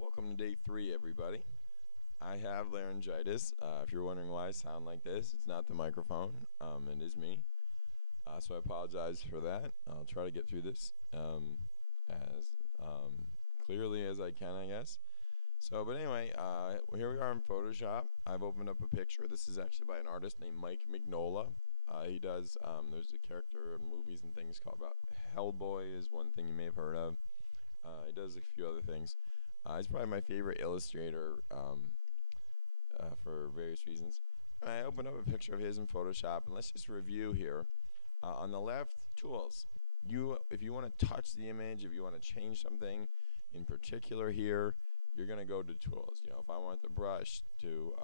Welcome to day 3, everybody. I have laryngitis. If you're wondering why I sound like this, it's not the microphone. It is me. So I apologize for that. I'll try to get through this as clearly as I can, I guess. But anyway, here we are in Photoshop. I've opened up a picture. This is actually by an artist named Mike Mignola. He does, there's a character in movies and things called about Hellboy is one thing you may have heard of. He does a few other things. He's probably my favorite illustrator for various reasons. I opened up a picture of his in Photoshop, and let's just review here. On the left, tools. If you want to touch the image, if you want to change something in particular here, you're going to go to tools. If I want the brush to,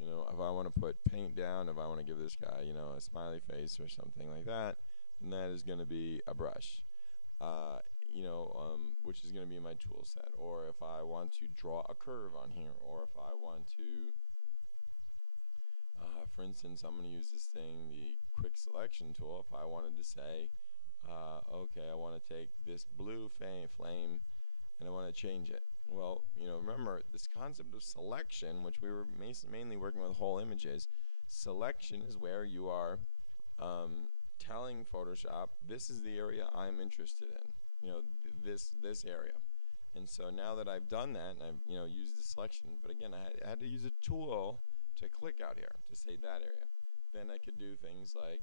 if I want to put paint down, if I want to give this guy, a smiley face or something like that, then that is going to be a brush. Which is going to be my tool set. Or if I want to draw a curve on here, or if I want to, for instance, I'm going to use this thing, the quick selection tool. If I wanted to say, okay, I want to take this blue flame and I want to change it. Well, remember this concept of selection, which we were mainly working with whole images. Selection is where you are telling Photoshop, this is the area I'm interested in. This area. And so now that I've done that, and I've used the selection, but again I had to use a tool to click out here to say that area. Then I could do things like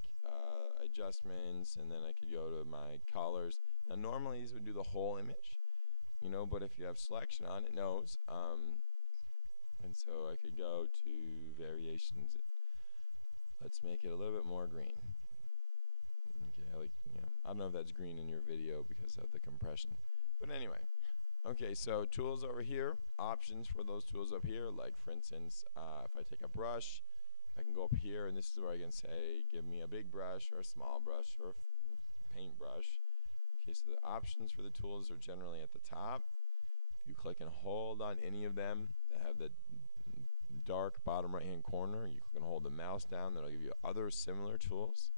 adjustments, and then I could go to my colors. Now normally these would do the whole image, but if you have selection on, it knows. And so I could go to variations. Let's make it a little bit more green. Okay, I don't know if that's green in your video because of the compression. But anyway, okay, so tools over here, options for those tools up here, like for instance, if I take a brush, I can go up here, and this is where I can say, give me a big brush or a small brush or a paintbrush. Okay, so the options for the tools are generally at the top. If you click and hold on any of them that have the dark bottom right hand corner, you can hold the mouse down, that'll give you other similar tools.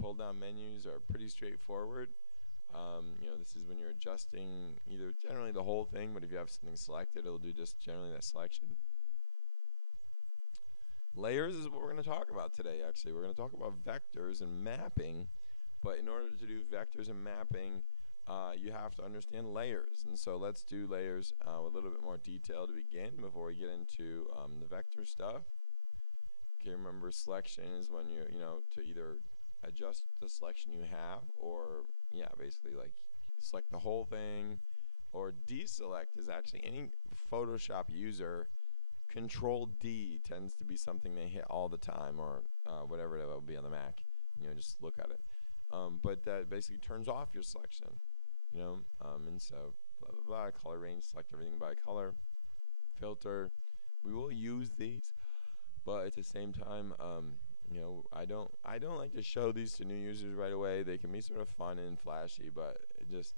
Pull down menus are pretty straightforward. This is when you're adjusting either generally the whole thing, but if you have something selected, it'll do just generally that selection. Layers is what we're going to talk about today. Actually, we're going to talk about vectors and mapping, but in order to do vectors and mapping, you have to understand layers. And so let's do layers with a little bit more detail to begin before we get into the vector stuff. Okay, remember selection is when you to either adjust the selection you have, or basically like select the whole thing, or deselect is actually any Photoshop user. Control D tends to be something they hit all the time, or whatever it will be on the Mac. Just look at it. But that basically turns off your selection. And so blah blah blah. Color range, select everything by color. Filter. We will use these, but at the same time, I don't like to show these to new users right away. They can be sort of fun and flashy, but just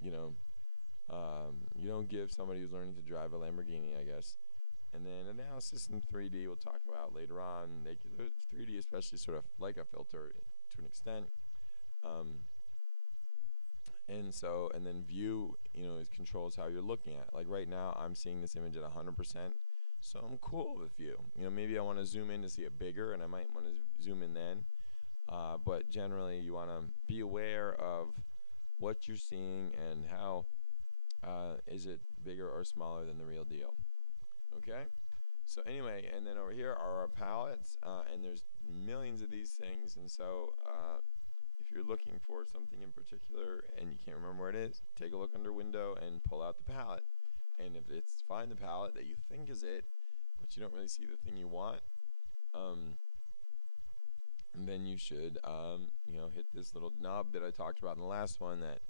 you don't give somebody who's learning to drive a Lamborghini, I guess. And then analysis in 3D we'll talk about later on. 3D especially sort of like a filter to an extent. And then view, it controls how you're looking at it. Like right now I'm seeing this image at 100%. So I'm cool with view. Maybe I want to zoom in to see it bigger, and I might want to zoom in then. But generally, you want to be aware of what you're seeing and how is it bigger or smaller than the real deal. Okay? So anyway, and then over here are our palettes, and there's millions of these things. And so if you're looking for something in particular and you can't remember where it is, take a look under Window and pull out the palette. And if it's find the palette that you think is it, but you don't really see the thing you want, and then you should hit this little knob that I talked about in the last one that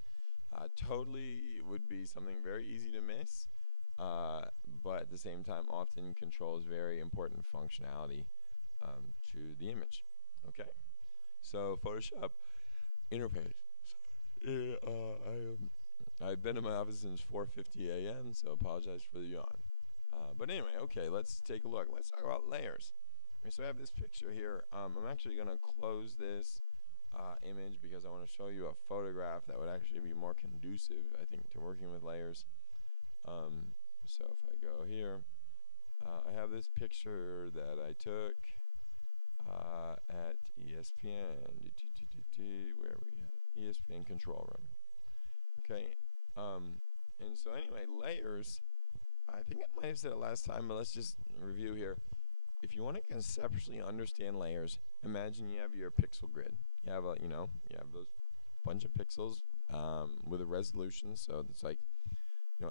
totally would be something very easy to miss, but at the same time often controls very important functionality to the image. Okay, so Photoshop interface. I've been in my office since 4:50 a.m., so apologize for the yawn. But anyway, okay, let's take a look. Let's talk about layers. Okay, so I have this picture here. I'm actually going to close this image because I want to show you a photograph that would actually be more conducive, I think, to working with layers. So if I go here, I have this picture that I took at ESPN. Where are we at? ESPN control room. Okay. And so anyway, layers. I think I might have said it last time, but let's just review here. If you want to conceptually understand layers, imagine you have your pixel grid. You have you have those bunch of pixels with a resolution, so it's like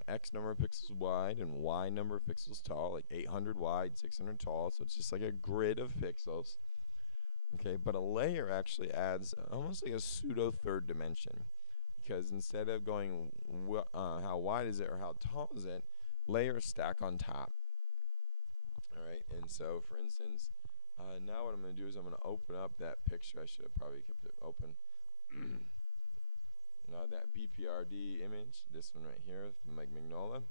X number of pixels wide and Y number of pixels tall, like 800 wide, 600 tall. So it's just like a grid of pixels. Okay, but a layer actually adds almost like a pseudo third dimension, because instead of going how wide is it or how tall is it, layers stack on top. All right, and so for instance, now what I'm going to do is I'm going to open up that picture. I should have probably kept it open. That BPRD image, this one right here, Mike Mignola.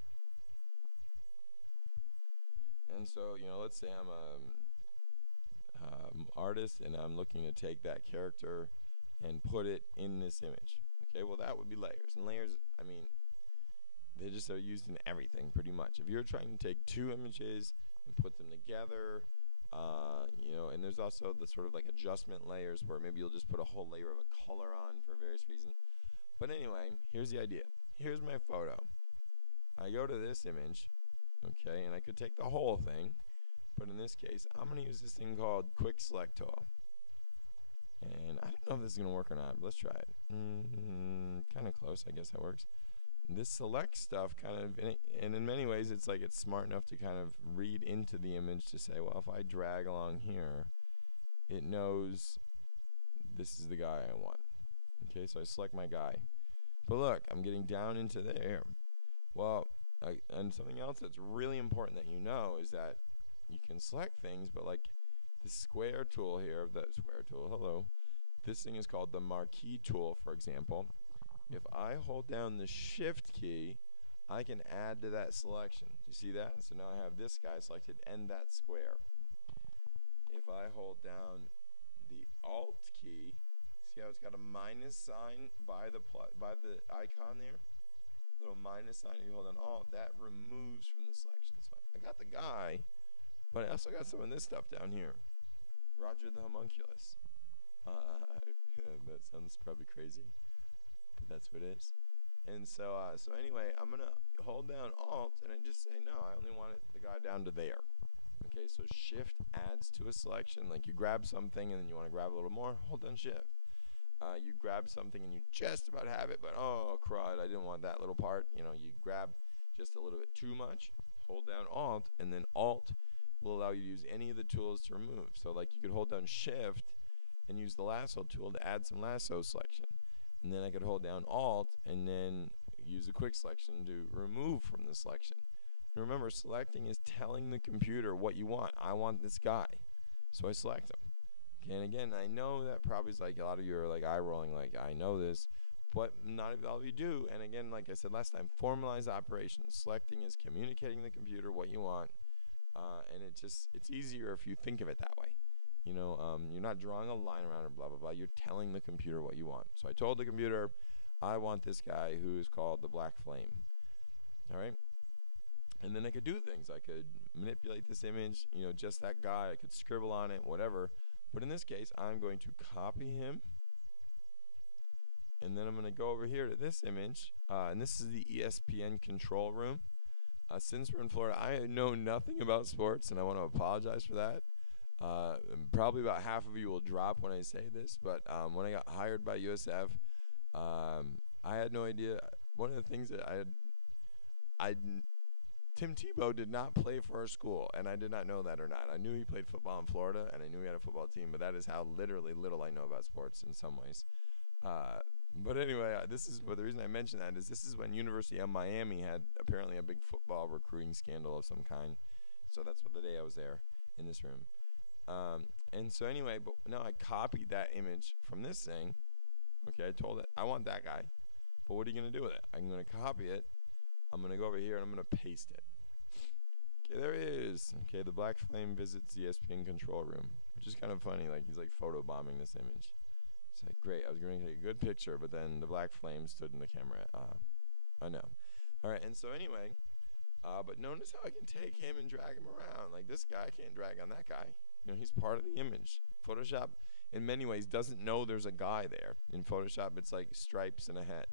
And so, let's say I'm a artist and I'm looking to take that character and put it in this image. Okay, well that would be layers. And layers, I mean, they just are used in everything pretty much. If you're trying to take two images and put them together, and there's also the sort of like adjustment layers where maybe you'll just put a whole layer of a color on for various reasons. But anyway, here's the idea. Here's my photo. I go to this image, okay, and I could take the whole thing, but in this case, I'm going to use this thing called Quick Select Tool. And I don't know if this is going to work or not, but let's try it. Kind of close, I guess that works. This select stuff kind of, and in many ways, it's like it's smart enough to kind of read into the image to say, well, if I drag along here, it knows this is the guy I want. Okay, so I select my guy. But look, I'm getting down into there. Well, and something else that's really important that you know is that you can select things, but like the square tool here, this thing is called the Marquee Tool, for example. If I hold down the Shift key, I can add to that selection. Do you see that? So now I have this guy selected and that square. If I hold down the Alt key, see how it's got a minus sign by the icon there? Little minus sign. If you hold down Alt, that removes from the selection. So I got the guy, but I also got some of this stuff down here. Roger the homunculus. That sounds probably crazy, but that's what it is. And so, anyway, I'm gonna hold down Alt and I just say no. I only want the guy down to there. Okay, so Shift adds to a selection. Like you grab something and then you want to grab a little more, hold down Shift. You grab something and you just about have it, but oh crud, I didn't want that little part. You grab just a little bit too much, hold down Alt, and then Alt will allow you to use any of the tools to remove. So like you could hold down Shift and use the lasso tool to add some lasso selection. And then I could hold down Alt and then use a quick selection to remove from the selection. And remember, selecting is telling the computer what you want. I want this guy, so I select him. Okay, and again, I know that probably is like a lot of you are like eye rolling, like I know this, but not all of you do. And again, like I said last time, formalized operations. Selecting is communicating to the computer what you want, and it's easier if you think of it that way. You're not drawing a line around or blah blah blah. You're telling the computer what you want. So I told the computer, I want this guy who is called the Black Flame. All right. And then I could do things. I could manipulate this image, just that guy. I could scribble on it, whatever. But in this case, I'm going to copy him. And then I'm going to go over here to this image. And this is the ESPN control room. Since we're in Florida, I know nothing about sports, and I want to apologize for that. Probably about half of you will drop when I say this. But when I got hired by USF, I had no idea. One of the things that Tim Tebow did not play for our school, and I did not know that or not. I knew he played football in Florida, and I knew he had a football team, but that is how literally little I know about sports in some ways. But anyway, the reason I mention that is this is when University of Miami had apparently a big football recruiting scandal of some kind. So that's what the day I was there in this room. And so anyway, but now I copied that image from this thing. Okay, I told it, I want that guy. But what are you going to do with it? I'm going to copy it. I'm going to go over here and I'm going to paste it. Okay, there he is. Okay, the Black Flame visits the ESPN control room, which is kind of funny. Like he's like photobombing this image. It's like, great, I was going to take a good picture, but then the Black Flame stood in the camera. Oh no. All right, and so anyway, But notice how I can take him and drag him around. Like this guy, I can't drag on that guy. You know, he's part of the image. Photoshop, in many ways, doesn't know there's a guy there. In Photoshop, it's like stripes and a head.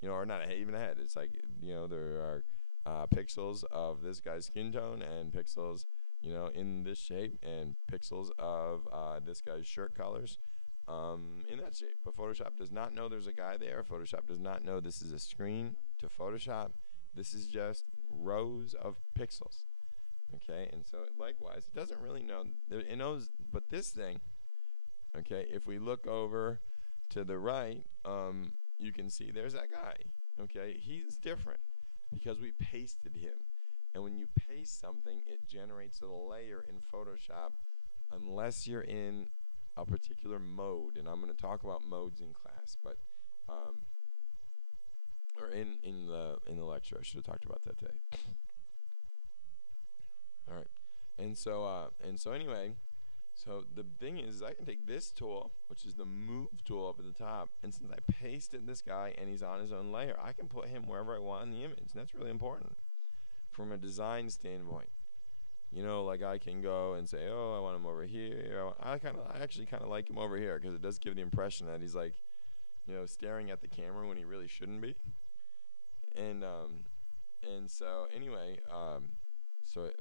You know, or not even a head. It's like, you know, there are pixels of this guy's skin tone and pixels, you know, in this shape and pixels of this guy's shirt colors in that shape. But Photoshop does not know there's a guy there. Photoshop does not know this is a screen. To Photoshop, this is just rows of pixels. Okay, and so likewise, it doesn't really know. It knows, but this thing, okay, if we look over to the right, you can see there's that guy. Okay, he's different because we pasted him. And when you paste something, it generates a layer in Photoshop unless you're in a particular mode. And I'm going to talk about modes in class, but or in the lecture. I should have talked about that today. All right. And so anyway, so the thing is I can take this tool, which is the move tool up at the top, and since I pasted this guy and he's on his own layer, I can put him wherever I want in the image. And that's really important from a design standpoint. You know, like I can go and say, oh, I want him over here. I actually kind of like him over here because it does give the impression that he's like, you know, staring at the camera when he really shouldn't be. And so anyway,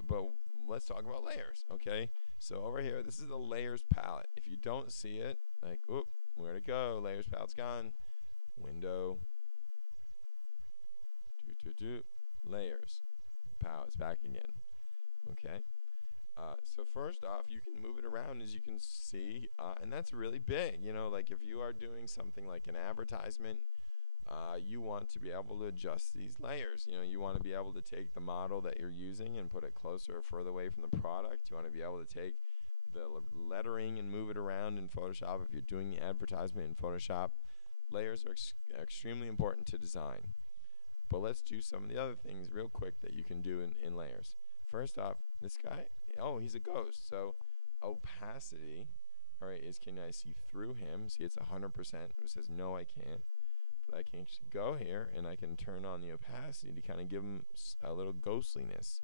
but let's talk about layers, okay? So over here, this is the layers palette. If you don't see it, like, oop, where'd it go? Layers palette's gone. Window. Layers. Palette's back again. Okay. So first off, you can move it around as you can see, and that's really big. You know, like if you are doing something like an advertisement, you want to be able to adjust these layers. You know, you want to be able to take the model that you're using and put it closer or further away from the product. You want to be able to take the lettering and move it around in Photoshop. If you're doing the advertisement in Photoshop, layers are extremely important to design. But let's do some of the other things real quick that you can do in layers. First off, this guy, oh, he's a ghost. So opacity, all right, is can I see through him? See, it's 100%. It says no, I can't. But I can actually go here and I can turn on the opacity to kind of give him a little ghostliness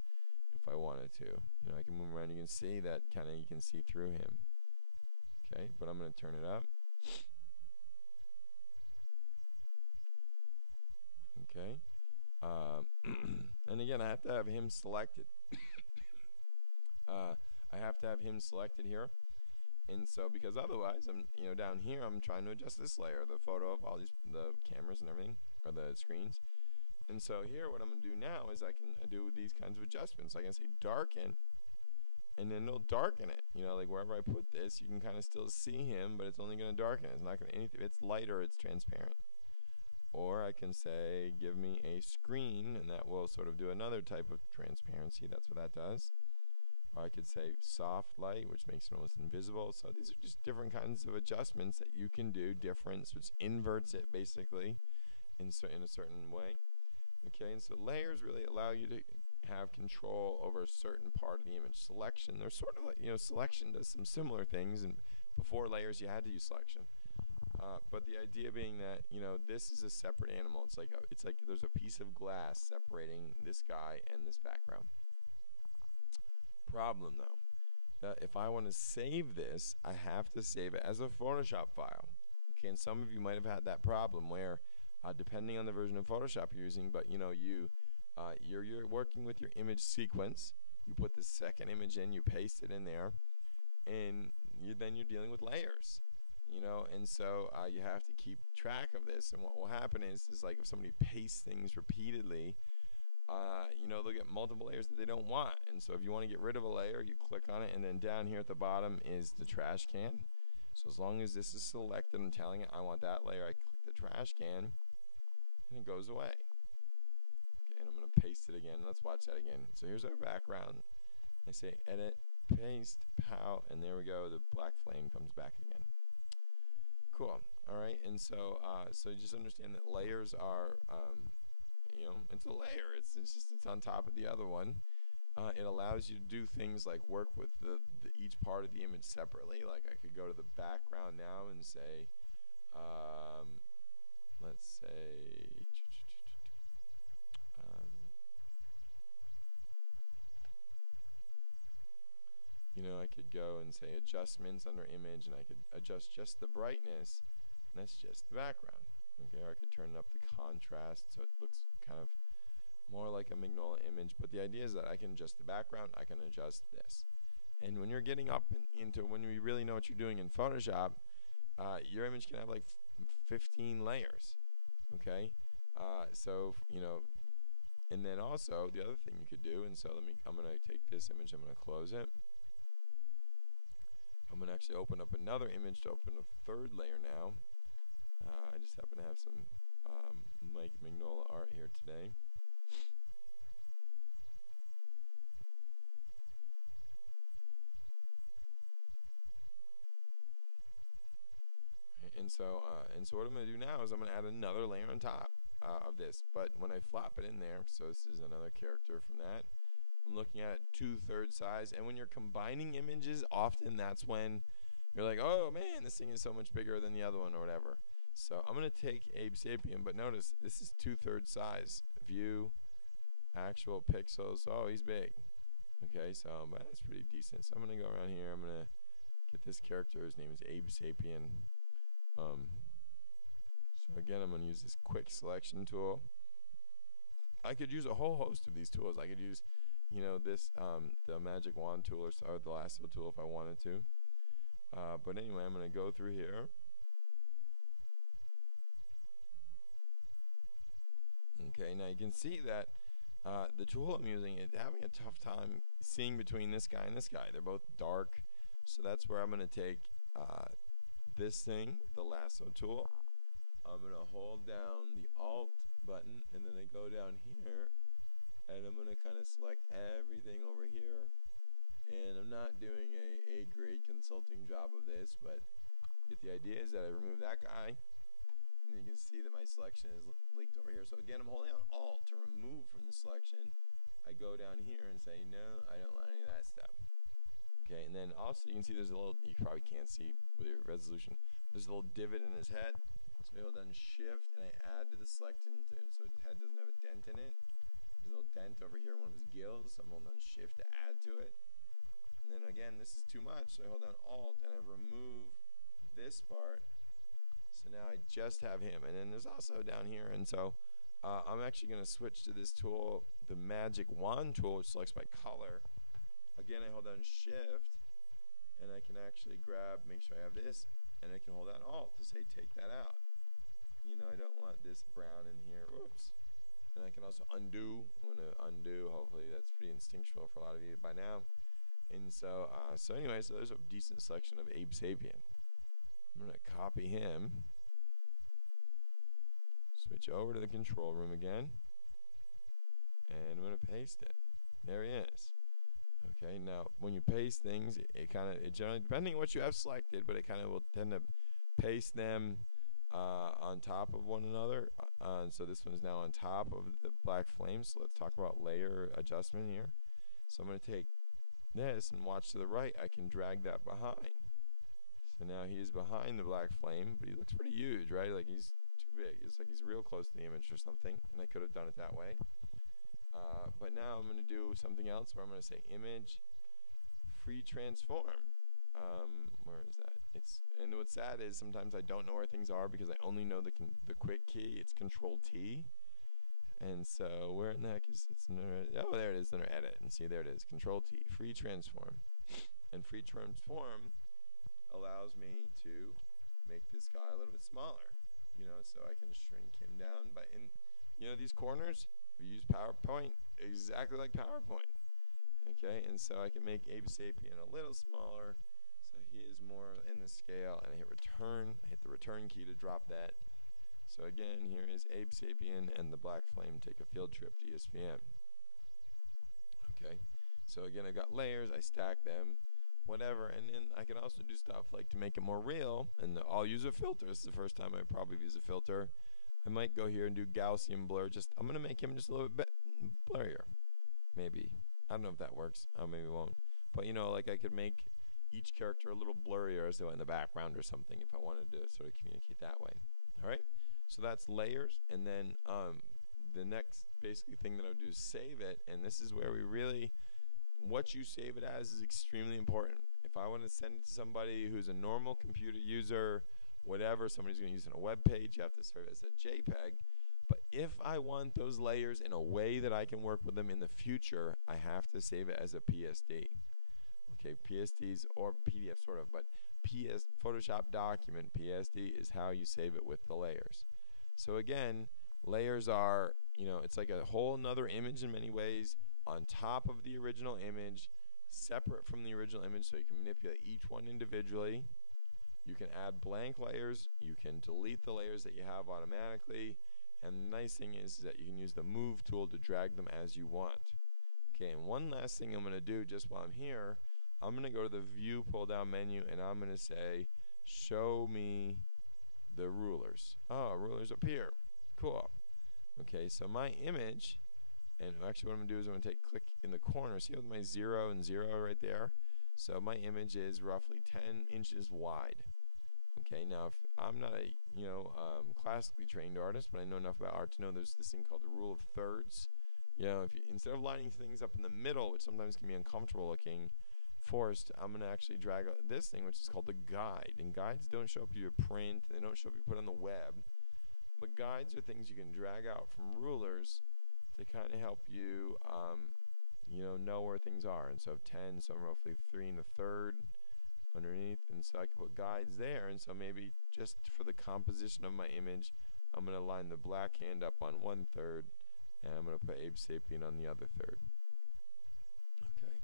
if I wanted to. You know, I can move around. You can see that kind of, you can see through him. Okay, but I'm going to turn it up. Okay. And again, I have to have him selected. I have to have him selected here. And so, because otherwise, I'm, you know, down here, I'm trying to adjust this layer, the photo of all these, the cameras and everything, or the screens. And so here, what I'm going to do now is I can do these kinds of adjustments. I can say darken, and then it'll darken it. You know, like wherever I put this, you can kind of still see him, but it's only going to darken it. It's not going to anything. If it's lighter, it's transparent. Or I can say, give me a screen, and that will sort of do another type of transparency. That's what that does. Or I could say soft light, which makes it almost invisible. So these are just different kinds of adjustments that you can do, difference, which inverts it basically in a certain way. Okay, and so layers really allow you to have control over a certain part of the image. Selection, they're sort of like, you know, selection does some similar things, and before layers you had to use selection. But the idea being that, you know, this is a separate animal. It's like there's a piece of glass separating this guy and this background. Problem though, that if I want to save this, I have to save it as a Photoshop file. Okay, and some of you might have had that problem where, depending on the version of Photoshop you're using, but you know, you're working with your image sequence. You put the second image in, you paste it in there, and then you're dealing with layers. You know, and so you have to keep track of this. And what will happen is like if somebody pastes things repeatedly, you know, they'll get multiple layers that they don't want. And so if you want to get rid of a layer, you click on it, and then down here at the bottom is the trash can. So as long as this is selected, I'm telling it I want that layer, I click the trash can, and it goes away. Okay, and I'm going to paste it again. Let's watch that again. So here's our background. I say edit, paste, pow, and there we go. The black flame comes back again. Cool. All right, and so so just understand that layers are, you know, it's a layer. It's on top of the other one. It allows you to do things like work with each part of the image separately. Like I could go to the background now and say, let's say, go and say adjustments under image, and I could adjust just the brightness, and that's just the background. Okay, or I could turn up the contrast so it looks kind of more like a Magnolia image, but the idea is that I can adjust the background, I can adjust this. And when you're getting up into when you really know what you're doing in Photoshop, your image can have like 15 layers. Okay, so and then also the other thing you could do, and so I'm gonna take this image, I'm gonna close it. I'm gonna actually open up another image to open a third layer now. I just happen to have some Mike Magnolia art here today. And so what I'm going to do now is I'm going to add another layer on top of this. But when I flop it in there, so this is another character from that, I'm looking at 2/3 size. And when you're combining images, often that's when you're like, oh man, this thing is so much bigger than the other one or whatever. So I'm going to take Abe Sapien, but notice this is 2/3 size. View, actual pixels. Oh, he's big. Okay, so but that's pretty decent. So I'm going to go around here. I'm going to get this character. His name is Abe Sapien. So again, I'm going to use this quick selection tool. I could use a whole host of these tools. I could use, this the magic wand tool or the lasso tool if I wanted to. But anyway, I'm going to go through here. Okay, now you can see that the tool I'm using is having a tough time seeing between this guy and this guy. They're both dark, so that's where I'm going to take this thing, the lasso tool. I'm going to hold down the Alt button, and then I go down here, and I'm going to kind of select everything over here. And I'm not doing a grade consulting job of this, but the idea is that I remove that guy, and you can see that my selection is leaked over here. So again, I'm holding down Alt to remove from the selection. I go down here and say, no, I don't want any of that stuff. Okay, and then also you can see there's a little, you probably can't see with your resolution, there's a little divot in his head. So I hold down Shift and I add to the selection so his head doesn't have a dent in it. There's a little dent over here in one of his gills, so I'm holding down Shift to add to it. And then again, this is too much, so I hold down Alt and I remove this part. So now I just have him. And then there's also down here, and so I'm actually going to switch to this tool, the magic wand tool, which selects by color. Again, I hold down Shift, and I can actually grab, make sure I have this, and I can hold down Alt to say take that out. I don't want this brown in here. Whoops. And I can also undo. I'm going to undo. Hopefully that's pretty instinctual for a lot of you by now. And so, anyway, so there's a decent selection of Abe Sapien. I'm going to copy him. Switch over to the control room again. And I'm going to paste it. There he is. Okay, now when you paste things, it generally, depending on what you have selected, but it kind of will tend to paste them on top of one another. So this one is now on top of the black flame. So let's talk about layer adjustment here. So I'm going to take this and watch to the right. I can drag that behind. So now he is behind the black flame, but he looks pretty huge, right? Like he's too big. It's like he's real close to the image or something, and I could have done it that way. But now I'm going to do something else where I'm going to say image free transform. Where is that? And what's sad is sometimes I don't know where things are because I only know the quick key. It's Control T. And so where in the heck is it's under, oh, there it is under edit. And see, there it is, Control T, free transform. And free transform allows me to make this guy a little bit smaller. So I can shrink him down by these corners. We use PowerPoint exactly like PowerPoint. Okay, and so I can make Abe Sapien a little smaller, so he is more in the scale, and I hit return. I hit the return key to drop that. So again, here is Abe Sapien and the Black Flame take a field trip to ESPN. Okay, so again, I got layers, I stack them, whatever, and then I can also do stuff like to make it more real, and I'll use a filter. This is the first time I probably use a filter. I might go here and do Gaussian blur. I'm going to make him just a little bit blurrier, maybe. I don't know if that works. Maybe it won't. But like I could make each character a little blurrier as though in the background or something if I wanted to sort of communicate that way. All right. So that's layers, and then the next basically thing that I would do is save it, and this is where we really, what you save it as is extremely important. If I want to send it to somebody who's a normal computer user, whatever, somebody's going to use it on a web page, you have to serve it as a JPEG. But if I want those layers in a way that I can work with them in the future, I have to save it as a PSD. Okay, PSDs or PDF sort of, but Photoshop document, PSD, is how you save it with the layers. So again, layers are, it's like a whole nother image in many ways on top of the original image, separate from the original image, so you can manipulate each one individually. You can add blank layers, you can delete the layers that you have automatically, and the nice thing is that you can use the move tool to drag them as you want. Okay, and one last thing I'm going to do just while I'm here, I'm going to go to the view pull down menu and I'm going to say show me the rulers. Oh, rulers up here. Cool. Okay, so my image, and actually what I'm going to do is I'm going to click in the corner. See with my 0 and 0 right there? So my image is roughly 10 inches wide. Okay, now if I'm not a classically trained artist, but I know enough about art to know there's this thing called the rule of thirds. If you, instead of lining things up in the middle, which sometimes can be uncomfortable looking, forced, I'm going to actually drag out this thing, which is called the guide. And guides don't show up in your print, they don't show up you put on the web. But guides are things you can drag out from rulers to kind of help you, know where things are. And so 10, so I'm roughly 3 1/3 underneath, and so I can put guides there. And so maybe just for the composition of my image, I'm going to line the black hand up on 1/3, and I'm going to put Abe Sapien on the other third. Okay.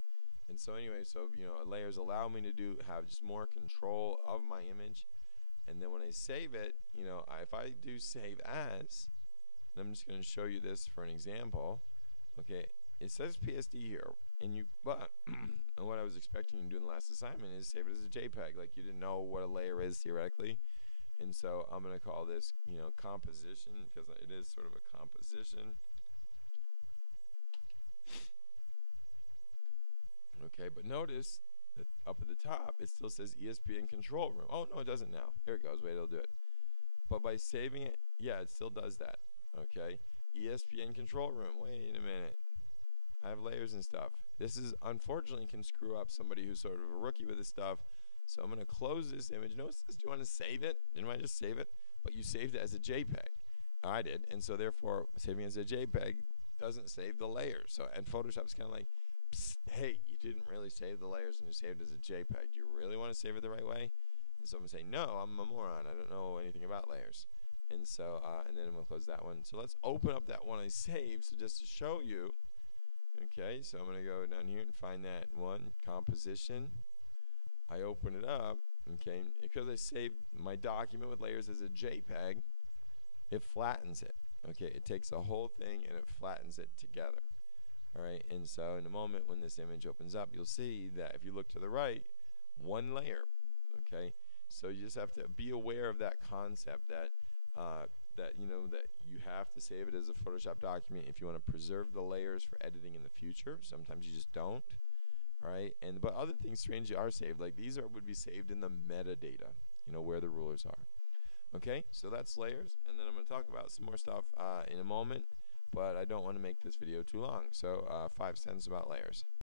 And so anyway, layers allow me to have just more control of my image. And then when I save it, if I do save as, and I'm just going to show you this for an example. Okay, it says PSD here, but and what I was expecting you to do in the last assignment is save it as a JPEG, like you didn't know what a layer is theoretically. And so I'm going to call this, composition, because it is sort of a composition. Okay, but notice that up at the top, it still says ESPN control room. Oh, no, it doesn't now. Here it goes. Wait, it'll do it. But by saving it, yeah, it still does that. Okay, ESPN control room. Wait a minute. I have layers and stuff. This is, unfortunately, can screw up somebody who's sort of a rookie with this stuff. So I'm going to close this image. Notice this. Do you want to save it? Didn't I just save it? But you saved it as a JPEG. I did. And so therefore, saving as a JPEG doesn't save the layers. So, and Photoshop's kind of like, psst, hey, you didn't really save the layers and you saved it as a JPEG. Do you really want to save it the right way? And so I'm going to say, no, I'm a moron. I don't know anything about layers. And so, and then I'm going to close that one. So let's open up that one I saved. So just to show you, okay, so I'm going to go down here and find that one, composition. I open it up, okay, because I saved my document with layers as a JPEG, it flattens it. Okay, it takes the whole thing and it flattens it together. All right, and so in a moment when this image opens up, you'll see that if you look to the right, one layer. Okay, so you just have to be aware of that concept that that you have to save it as a Photoshop document if you want to preserve the layers for editing in the future. Sometimes you just don't. All right, but other things strangely are saved. Like these would be saved in the metadata, where the rulers are. Okay, so that's layers, and then I'm going to talk about some more stuff in a moment, but I don't want to make this video too long. So 5 cents about layers.